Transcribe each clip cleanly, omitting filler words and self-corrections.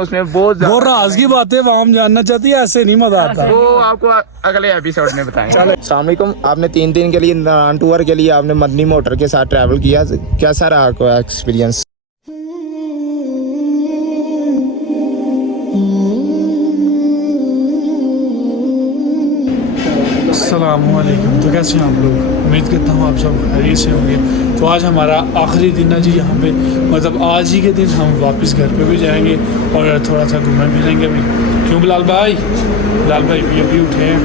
उसमें बहुत वो राज की बातें आवाम जानना चाहती है, ऐसे नहीं मजा आता। वो आपको अगले एपिसोड में बताएं। अस्सलाम वालेकुम। आपने 3 दिन के लिए नान टूर के लिए आपने मदनी मोटर के साथ ट्रैवल किया, कैसा रहा आपका एक्सपीरियंस? अस्सलामुअलैकुम। तो कैसे हैं आप लोग? उम्मीद करता हूँ आप सब खैरियत से होंगे। तो आज हमारा आखिरी दिन है जी यहाँ पे, मतलब आज ही के दिन हम वापस घर पे भी जाएंगे और थोड़ा सा घूमें फिरेंगे भी। क्यों बिलाल भाई भी अभी उठे हैं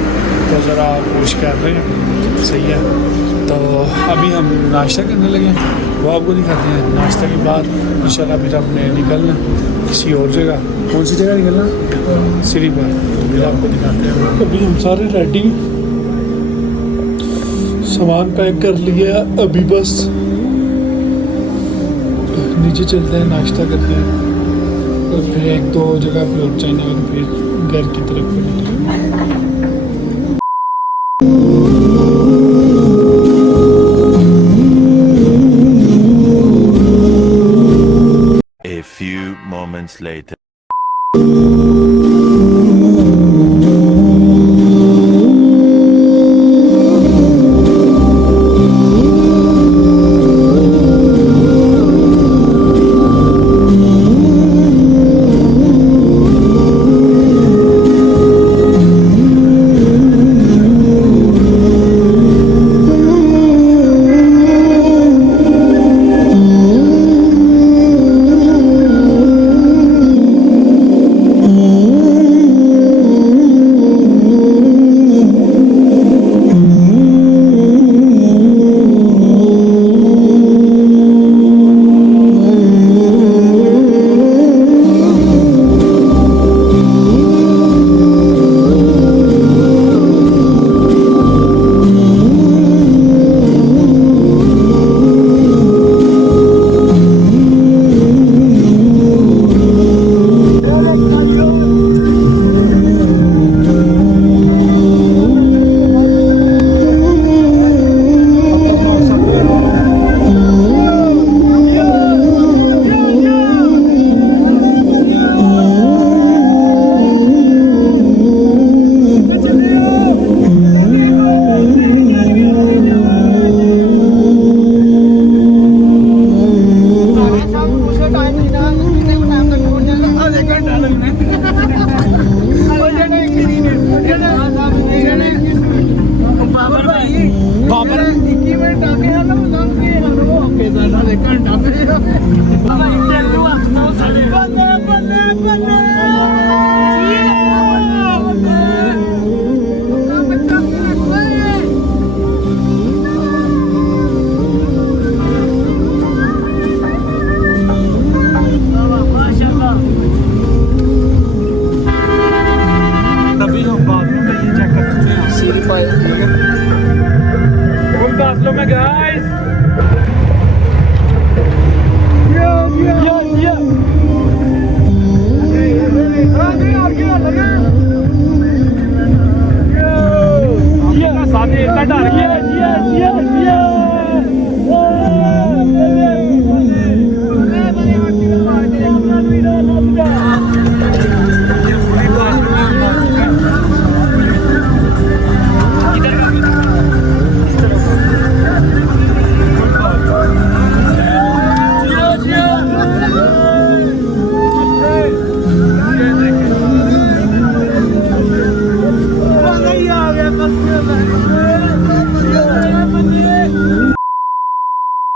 तो ज़रा कोशिश कर रहे हैं, सही है। तो अभी हम नाश्ता करने लगे हैं, वो आपको दिखाते हैं। नाश्ते के बाद इंशाल्लाह फिर हमने निकलना किसी और जगह। कौन सी जगह निकलना? सिरी पर। तो फिर आपको दिखाते हैं। अभी हम सारे रेडी, सामान पैक कर लिया, अभी बस नीचे चलते हैं, नाश्ता करते हैं और फिर 1-2 जगह पे और जाएंगे और फिर घर की तरफ निकलेंगे। A few moments later.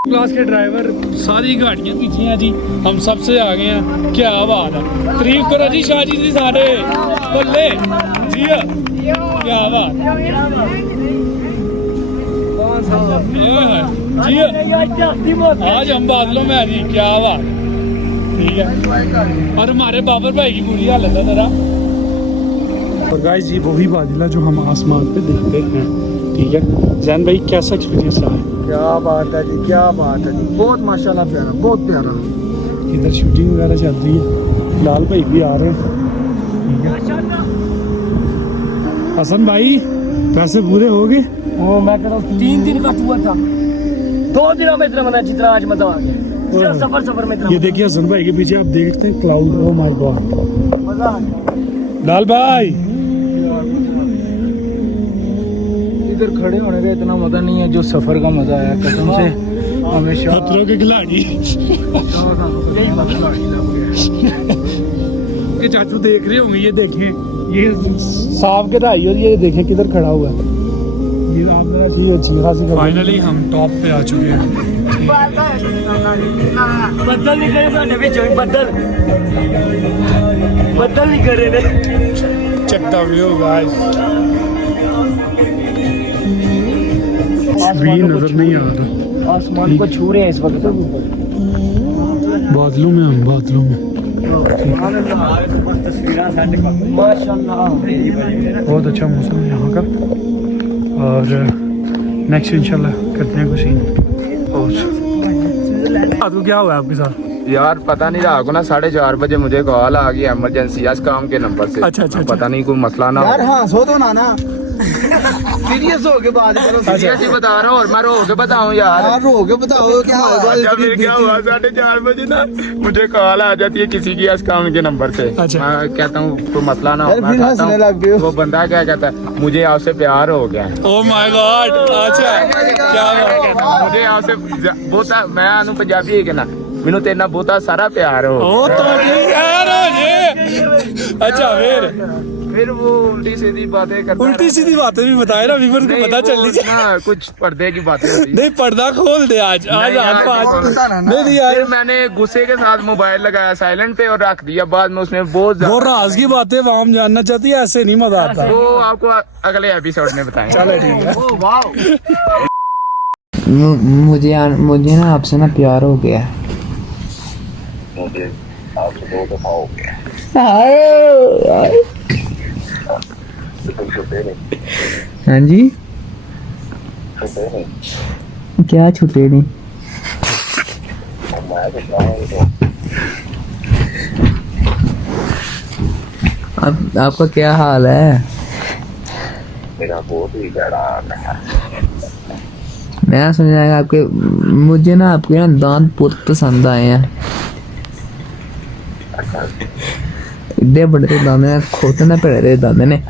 Class के ड्राइवर, सारी गाड़ियाँ पीछे हैं जी, हम सबसे आगे हैं। क्या बात है, तारीफ करो जी शाह जी जी सारे बल्ले जी, क्या बात जी। आज हम बादलों में आ जी, क्या बात, ठीक है। और हमारे बाबर भाई की बुरी हालत है जरा। और गाइस जी वही बादल है जो हम आसमान पे देखते हैं, ठीक है। जैन भाई कैसा एक्सपीरियंस रहा है? क्या बात है जी, क्या बात है जी, बहुत माशाल्लाह प्यारा, बहुत प्यारा। इधर शूटिंग वगैरह चल रही है, लाल भाई भी आ रहे हैं, ठीक है। हसन भाई पैसे पूरे हो गए? वो मैं कह रहा हूँ 3 दिन का टूर था, 2 दिनों में इतना मजा जितना आज मजा आ गया। सफर सफर में ये देखिए हसन भाई के पीछे आप देखते हैं क्लाउड। ओह माय गॉड लाल भाई इधर खड़े होने का इतना मजा नहीं है जो सफर का मजा है कसम से। हमेशा खतरों के खिलाड़ी के चाचू देख रहे होंगे, ये देखिए ये साफ गहराई और ये देखें किधर खड़ा हुआ है। ये आप मेरा सही अच्छी खासी। फाइनली हम टॉप पे आ चुके हैं। बदल नहीं करे साडे विच बदल नहीं करे ने। Check the view guys. भी नजर नहीं आ रहा, आसमान को छू रहे हैं इस वक्त। बादलों में हम बादलों में। माशाल्लाह बहुत अच्छा मौसम है यहाँ का। और नेक्स्ट इंशाल्लाह करते हैं कुछ सीन। आपको क्या हुआ है आपके साथ? यार पता नहीं, रात को ना 4:30 बजे मुझे कॉल आ गई इमरजेंसी आज काम के नंबर से। अच्छा। पता नहीं कोई मसला ना यार हाँ सो तो ना सीरियस हो के बात करो। सीरियस ही बता रहा हूँ और मैं रो के बताऊँ यार। रो के बताओ क्या अच्छा फिर क्या हुआ, 4:30 बजे ना मुझे कॉल आ जाती है किसी की आज काम के नंबर से। अच्छा। मैं कहता हूँ कोई मसला ना हो, यार मैं फिर कहता हंसने लग गए हूँ हो। वो बंदा क्या कहता है, मुझे आपसे प्यार हो गया है। Oh my God. अच्छा क्या हुआ? मुझे आपसे बहुत, मैं आनू पंजाबी है कहना, मैनू तेरे नाल बहुता सारा प्यार हो। ओ तो यार ये अच्छा फिर वो उल्टी सीधी बातें करता उल्टी सीधी बातें भी बताए ना व्यूअर्स को पता चल नहीं चाहिए। ना कुछ पर्दे की बातें होती नहीं पर्दा खोल दे आज नहीं, रात को आज नहीं, नहीं यार फिर मैंने गुस्से के साथ मोबाइल लगाया साइलेंट पे और रख दिया। बाद में उसने बहुत वो राज की बातें आवाम जानना चाहती है, ऐसे नहीं मजा आता। वो आपको अगले एपिसोड में बताएंगे। चलो ठीक है। मुझे ना आपसे ना प्यार हो गया। हाँ जी क्या छुपे नहीं? अब आपका क्या हाल है? मेरा बहुत ही बड़ा है। मैं सुना है आपके, मुझे ना आपके ना दांत बहुत पसंद आए हैं। इतने बड़े दांत ने खोटे ना पड़े दांत ने।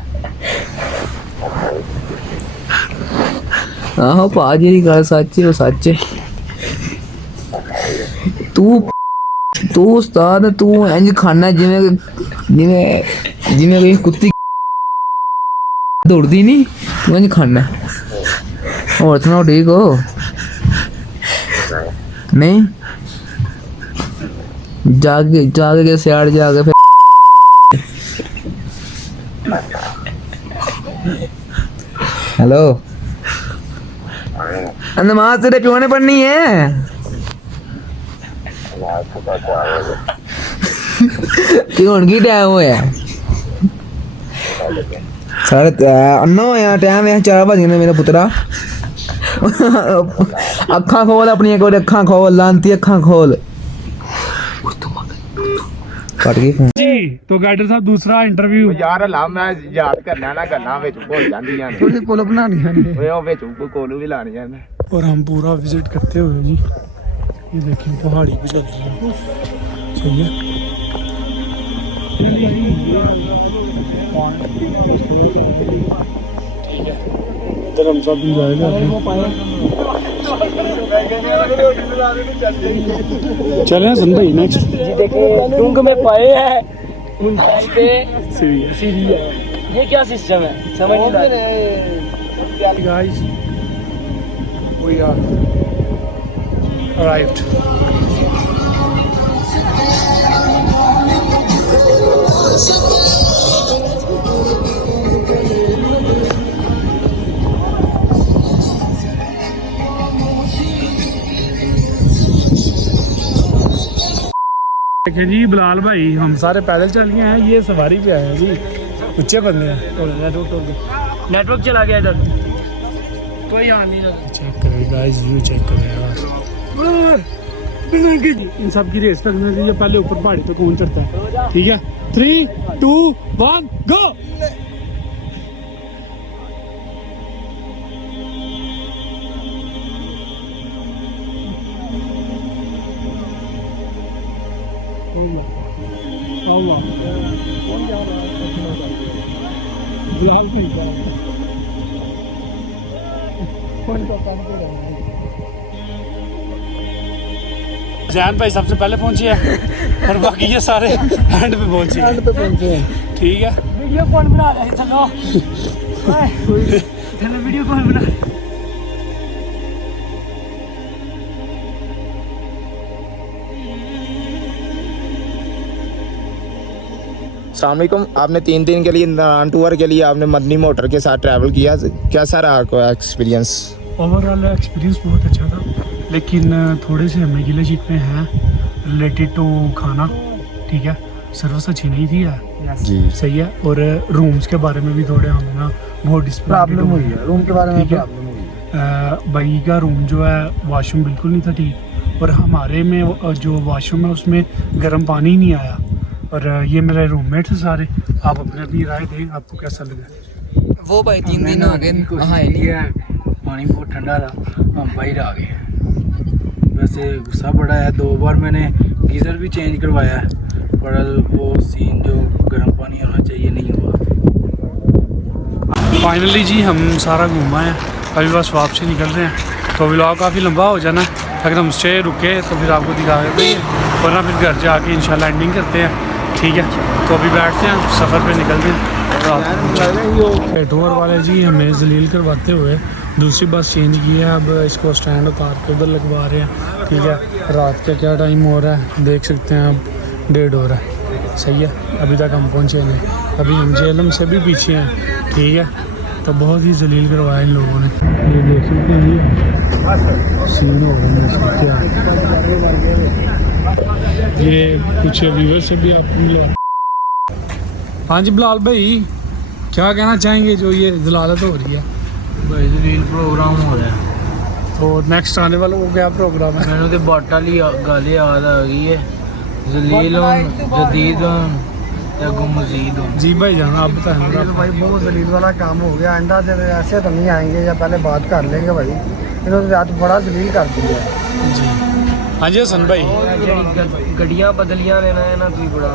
आहो पाजी दी गल सच है, वो सच है। तू उस्ताद तू इंज खाना जिवें जिवें जिवें कोई कुत्ती दौड़दी नहीं, तू इंज खाना। और सुनाओ ठीक हो? नहीं जागे के सियाड़ जाके फिर हेलो नमाज तेरे प्यो ने पढ़नी है। क्यों की टाइम होया? 9:30 होया टाइम है। 4 बज गए मेरा पुत्रा। अखा खोल अपनी एक बार, अखा खोल लांती अखा खोल। कट गई फोन जी तो गाइडर साहब दूसरा इंटरव्यू यार ला मैं याद करना ना गल्लां विच भुल जांदियां ने। थोड़ी कोल बनानियां ने। ओए ओ विच कोलू भी लाणियां ने। और हम पूरा विजिट करते हुए जी ये देखिए पहाड़ी भी चल रही है। सही है। ठीक है इधर हम सब इंजॉय कर रहे हैं। चले हसन भाई नेक्स्ट। डूंग में पाए हैं पे सीढ़ी है। सीढ़ी है। ये क्या सिस्टम है समझ नहीं आ रहा। Guys, we are arrived. देखिए जी बिलाल भाई हम सारे पैदल चल गए हैं, ये सवारी पे आए हैं जी। ऊंचे बंदे हैं। नेटवर्क चला गया इधर। कोई आ नहीं रहा। चेक करें गाइस व्यू चेक करें यार। इन सब की रेस करने के लिए पहले ऊपर पहाड़ी पे कौन चढ़ता है। ठीक है 3, 2, 1 गो। बिलाल भाई का जैन भाई सबसे पहले पहुंचे हैं और बाकी ये सारे एंड पे पहुंचे हैं। ठीक है, वीडियो कौन बना रहा है? चलो चलो वीडियो कौन बना? अस्सलाम वालेकुम। आपने 3 दिन के लिए नारायण टूर के लिए आपने मदनी मोटर के साथ ट्रैवल किया, कैसा रहा आपका एक्सपीरियंस? ओवरऑल एक्सपीरियंस बहुत अच्छा था, लेकिन थोड़े से हमें गिले शिकवे हैं रिलेटेड टू खाना। ठीक है, सर्विस अच्छी नहीं थी यार जी, सही है। और रूम्स के बारे में भी थोड़े हमें ना बहुत प्रॉब्लम हुई है रूम के बारे में। प्रॉब्लम हुई है, भाई का रूम जो है वॉशरूम बिल्कुल नहीं था ठीक, और हमारे में जो वॉशरूम है उसमें गर्म पानी नहीं आया। और ये मेरे रूममेट थे सारे, आप अपने अपनी राय दें आपको कैसा लगा। वो भाई 3 दिन हो गए नहाए नहीं। पानी बहुत ठंडा था, हम बाहर आ गए। वैसे गुस्सा बड़ा है, 2 बार मैंने गीज़र भी चेंज करवाया है, पर वो सीन जो गर्म पानी होना चाहिए नहीं हुआ। फाइनली जी हम सारा घूमा है, अभी बस वापसी निकल रहे हैं। तो व्लॉग काफ़ी लंबा हो जाना है, अगर हम स्टे रुके तो फिर आपको दिखा देते हैं, वरना फिर घर जाके इंशाल्लाह एंडिंग करते हैं। ठीक है, तो अभी बैठते हैं, सफ़र पे निकलते हैं। टूर वाले जी हमें जलील करवाते हुए दूसरी बस चेंज की है, अब इसको स्टैंड उतार के उधर लगवा रहे हैं। ठीक है, रात का क्या टाइम हो रहा है देख सकते हैं, अब 1:30 हो रहा है। सही है, अभी तक हम पहुँचे नहीं, अभी हम जेलम से भी पीछे हैं। ठीक है, तो बहुत ही जलील करवाया इन लोगों ने। ये देख सकते हैं सीन हो रहे हैं, ये कुछ व्यूअर से भी आपको मिलो। हाँ जी बिलाल भाई, क्या कहना चाहेंगे जो ये जलालत हो रही है? भाई जलील प्रोग्राम हो रहा है, तो नेक्स्ट आने वालों को क्या प्रोग्राम है? मैंने तो बाटा ली गल याद आ गई है, जलील जदीद मजीद। जी भाई जाना आप बताएं। भाई बहुत जलील वाला काम हो गया, आइंदा से ऐसे तो नहीं आएंगे, या पहले बात कर लेंगे भाई, इन्होंने रात बड़ा जलील कर दिया है। जी हाँ जी हसन भाई, गड्डियाँ बदलियाँ लेना है ना, कोई बड़ा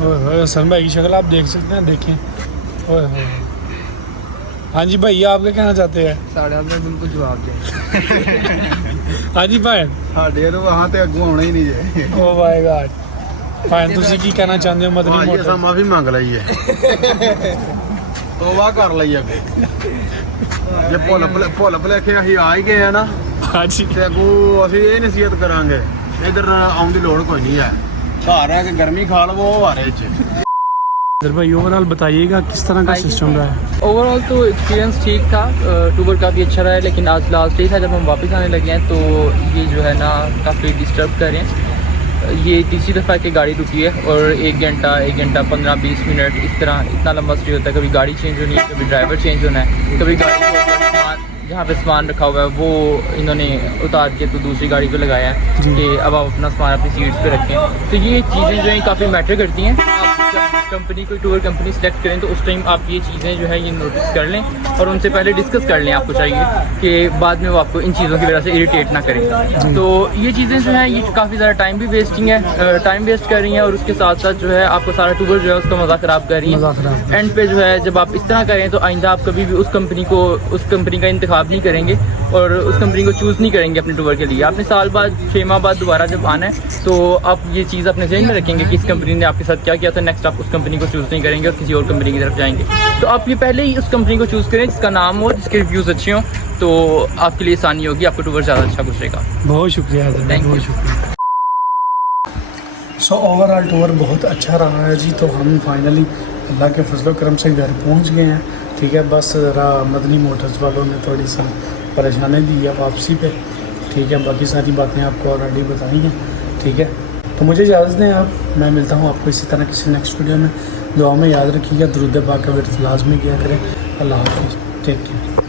ओए हसन भाई की शक्ल आप देख सकते हैं, देखें। ओए होए, हाँ जी भाई आप क्या कहना चाहते हैं? साढ़े आपने बिल्कुल जवाब दे। हाँ जी भाई, साढ़े तो वहाँ ते अगू आना ही नहीं जे। ओ माय गॉड भाई, ਤੁਸੀਂ ਕੀ ਕਹਿਣਾ ਚਾਹੁੰਦੇ ਹੋ ਮਦਨੀ ਮੋਟਰ? असां माफी मंग लई है, तौबा कर लई है। जे भुल भुलेखे ਅਸੀਂ ਆ ਹੀ ਗਏ ਆ ਨਾ, हाँ जी ਤੇ ਅਗੂ ਅਸੀਂ ਇਹ ਨਸੀਹਤ ਕਰਾਂਗੇ, ਇਧਰ ਆਉਣ ਦੀ ਲੋੜ ਕੋਈ ਨਹੀਂ ਹੈ, ਘਰ ਆ ਕੇ ਗਰਮੀ ਖਾ ਲਵੋ ਉਹ ਹਾਰੇ ਚ। इधर भाई ओवरऑल बताइएगा किस तरह का सिस्टम रहा है? ओवरऑल तो एक्सपीरियंस ठीक था, टूर काफ़ी अच्छा रहा है, लेकिन आज लास्ट डे था जब हम वापस आने लगे हैं, तो ये जो है ना काफ़ी डिस्टर्ब कर रहे हैं। ये तीसरी दफ़ा की गाड़ी रुकी है और 1 घंटा 15-20 मिनट इस तरह इतना लंबा स्टे होता है। कभी गाड़ी चेंज होनी है, कभी ड्राइवर चेंज होना है, कभी गाड़ी को जहाँ पे सामान रखा हुआ है वो इन्होंने उतार के तो दूसरी गाड़ी पे लगाया है कि अब आप अपना सामान अपनी सीट्स पे रखें। तो ये चीज़ें जो हैं काफ़ी मैटर करती हैं। आप जब कंपनी कोई टूर कंपनी सेलेक्ट करें तो उस टाइम आप ये चीज़ें जो है ये नोटिस कर लें और उनसे पहले डिस्कस कर लें। आपको चाहिए कि बाद में वो आपको इन चीज़ों की वजह से इरिटेट ना करें। तो ये चीज़ें जो हैं ये काफ़ी ज़्यादा टाइम भी वेस्टिंग है, टाइम वेस्ट कर रही हैं और उसके साथ साथ जो है आपको सारा टूर जो है उसका मज़ा ख़राब कर रही है। एंड पे जो है जब आप इस तरह करें तो आइंदा आप कभी भी उस कंपनी का इंतखाब नहीं करेंगे और उस कंपनी को चूज़ नहीं करेंगे अपने टूर के लिए। आपने साल बाद 6 माह बाद दोबारा जब आना है तो आप ये चीज़ अपने जहन में रखेंगे कि इस कंपनी ने आपके साथ क्या किया था। नेक्स्ट आप उस कंपनी को चूज़ नहीं करेंगे और किसी और कंपनी की तरफ जाएंगे। तो आप ये पहले ही उस कंपनी को चूज़ करें जिसका नाम हो, जिसके रिव्यूज़ अच्छे हों, तो आपके लिए आसानी होगी, आपका टूर ज़्यादा अच्छा गुजरेगा। बहुत शुक्रिया, बहुत शुक्रिया। सो ओवरऑल टूर बहुत अच्छा रहा है जी। तो हम फाइनली अल्लाह के फजल करम से घर पहुंच गए हैं। ठीक है, बस ज़रा मदनी मोटर्स वालों ने थोड़ी सा परेशानी दी है वापसी पे। ठीक है, बाकी सारी बातें आपको ऑलरेडी बताई हैं। ठीक है, तो मुझे इजाज़त दें आप, मैं मिलता हूँ आपको इसी तरह किसी नेक्स्ट वीडियो में। दुआ में याद रखिएगा, दरूद पाक का विर्द लाज़मी किया करें। अल्लाह हाफ़िज़, टेक केयर।